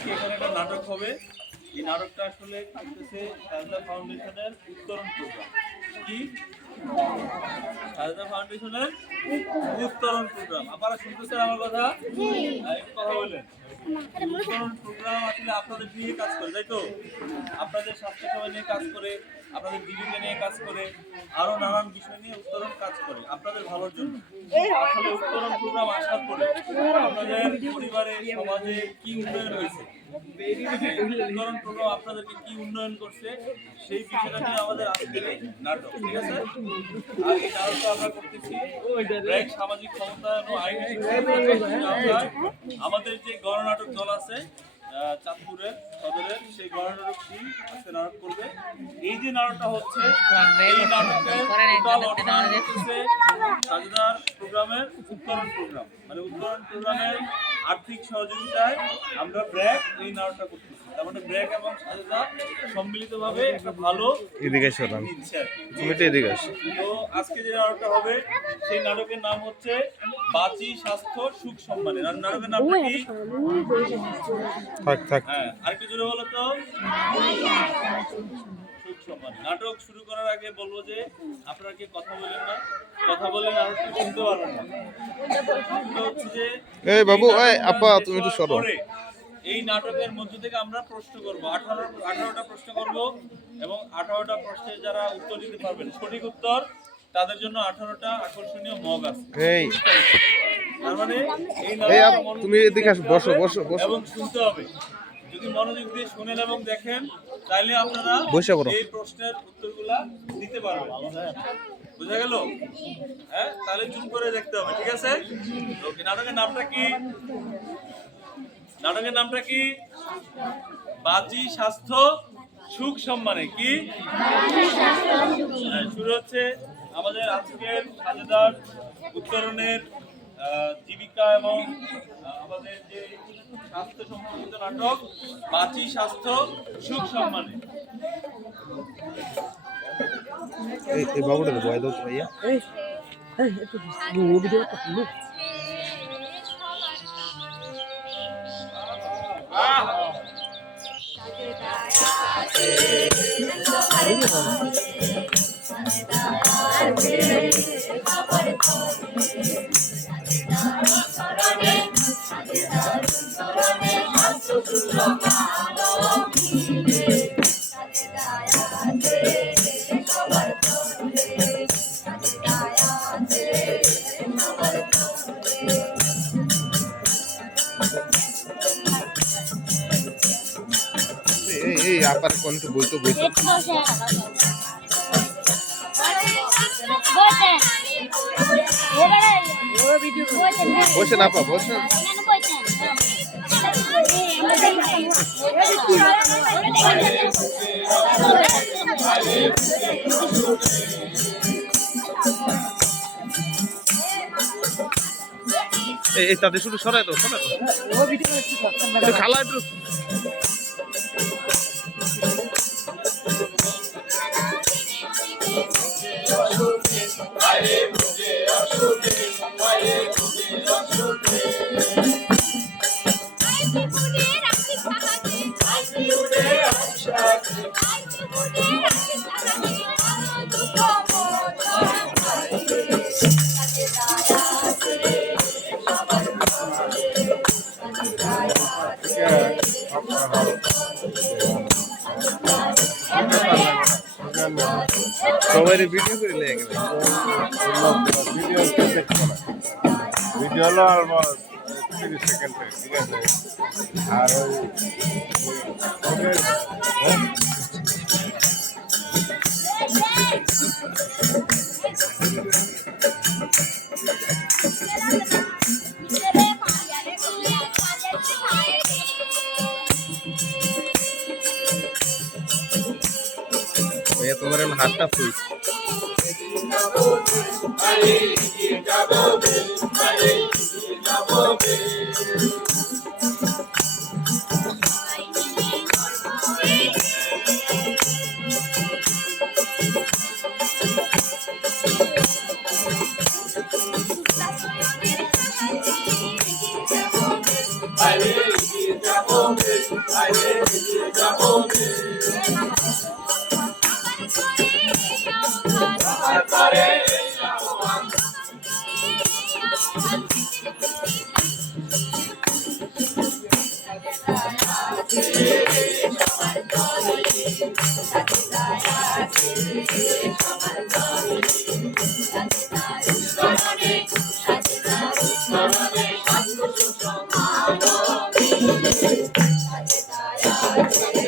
আজকে এখানে একটা নাটক হবে। এই নাটকটা আসলে থাকতেছে সারদা ফাউন্ডেশনের উত্তরণ প্রোগ্রাম। কি সারদা ফাউন্ডেশনের উত্তরণ প্রোগ্রাম। আপনারা শুনতেছেন আমার কথা? একটু কথা বলেন। উত্তরণ প্রোগ্রাম আসলে আপনাদের নিয়ে কাজ করে, তাই তো? আপনাদের স্বাস্থ্যসেবা নিয়ে কাজ করে, আপনাদের জীবিকা নিয়ে কাজ করে, আরো নানান বিষয় নিয়ে উত্তরণ কাজ করে আপনাদের ভালোর জন্য। আসলে উত্তরণ প্রোগ্রাম আসার পরে আপনাদের পরিবারে, সমাজে কি উন্নয়ন হয়েছে, উত্তরণ প্রোগ্রাম আপনাদেরকে কি উন্নয়ন করছে, সেই বিষয়টা নিয়ে আমাদের আজকের এই নাটক। ঠিক আছে? আর এই নাটকটা আমরা করতেছি ব্র্যাক সামাজিক ক্ষমতায়ন ও আইন আমাদের যে গণনাটক দল আছে চাঁদপুরের সদরের, সেই গণনাটক টিম আজকে নাটক করবে। এই যে নাটকটা হচ্ছে, এই নাটকের টোটাল অর্থায়ন হচ্ছে সাজদার প্রোগ্রামের উত্তরণ প্রোগ্রাম, মানে উত্তরণ প্রোগ্রামের আর্থিক সহযোগিতায় আমরা ব্র্যাক এই নাটকটা করতেছি। তার মানে ব্র্যাক এবং সাজদা সম্মিলিতভাবে একটা ভালো দিচ্ছে আর কি। তো আজকে যে নাটকটা হবে, সেই নাটকের নাম হচ্ছে বাঁচি স্বাস্থ্য সুখ সম্মানের। আর নাটকের নামটা কি? হ্যাঁ, আরেকটু জোরে বলো তো। সুখ সম্মান। নাটক শুরু করার আগে বলবো যে আপনারা কি কথা বলেন না? কথা বলে নাটকটা শুনতে পারবেন না। হচ্ছে যে এই বাবু, এই আপা তুমি একটু সরো। এই নাটকের মধ্য থেকে আমরা প্রশ্ন করব, 18টা প্রশ্ন করব এবং 18টা প্রশ্নের যারা উত্তর দিতে পারবেন, সঠিক উত্তর, তাদের জন্য 18টা আকর্ষণীয় মগ আছে। এই তার মানে এই নাটক তুমি এদিকে আসো, বসো বসো বসো, এবং শুনতে হবে। যদি মনোযোগ দিয়ে শুনেন এবং দেখেন, তাহলে আপনারা এই প্রশ্নের উত্তরগুলা দিতে পারবেন। বুঝা গেল? হ্যাঁ, তাহলে চুপ করে দেখতে হবে। ঠিক আছে? ওকে, নাটকের নামটা কি? নাটকের নামটা কি? বাঁচি স্বাস্থ্য সুখ সম্মানে। কি শুরু হচ্ছে আমাদের আজকের সাজেদার উত্তরণের জীবিকা এবং আমাদের যে স্বাস্থ্য সম্পর্কিত নাটক বাঁচি স্বাস্থ্য সুখ সম্মানে। এই বাবুটা বয় দাও ভাইয়া। এই আপার কোনটা বইতো বইতো বসেন আপা, বসেন। এই তাদের শুধু সরাই দাও, সরাই দাও, খালা একটু। সবাই ভিডিও করে লেগে গেল। ভিডিও হলো আর 30 সেকেন্ড, ঠিক আছে? আর তোমার হাতটা ফুল Hare Krishna বাইরে বেরিয়ে যাব আমার করে আহ্বান Thank you.